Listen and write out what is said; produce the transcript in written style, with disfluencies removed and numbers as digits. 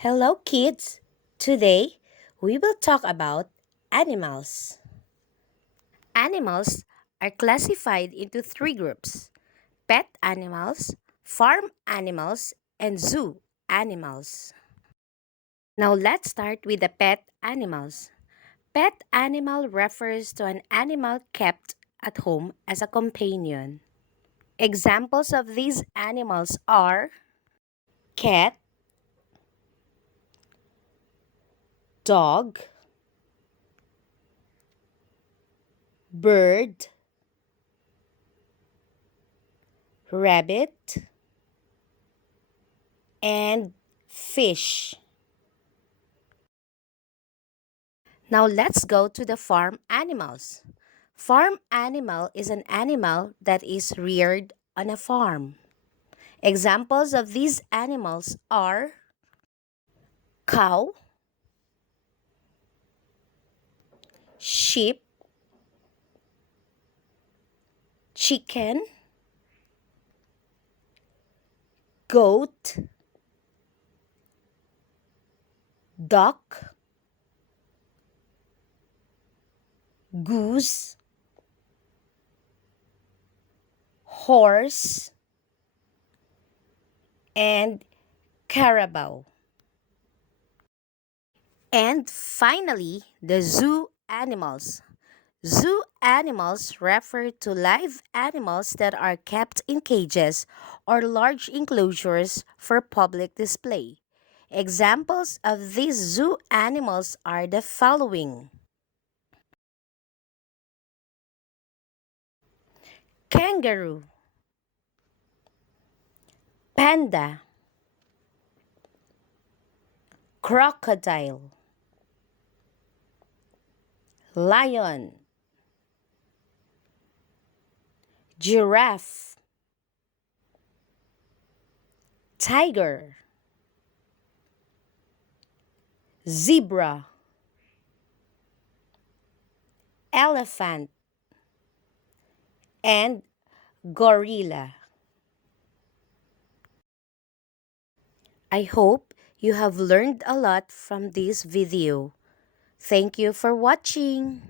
Hello, kids! Today, we will talk about animals. Animals are classified into three groups: pet animals, farm animals, and zoo animals. Now, let's start with the pet animals. Pet animal refers to an animal kept at home as a companion. Examples of these animals are cat, dog, bird, rabbit, and fish. Now let's go to the farm animals. Farm animal is an animal that is reared on a farm. Examples of these animals are cow, sheep, chicken, goat, duck, goose, horse, and carabao. And finally, the zoo animals. Zoo animals refer to live animals that are kept in cages or large enclosures for public display. Examples of these zoo animals are the following: kangaroo, panda, crocodile, lion, giraffe, tiger, zebra, elephant, and gorilla. I hope you have learned a lot from this video. Thank you for watching.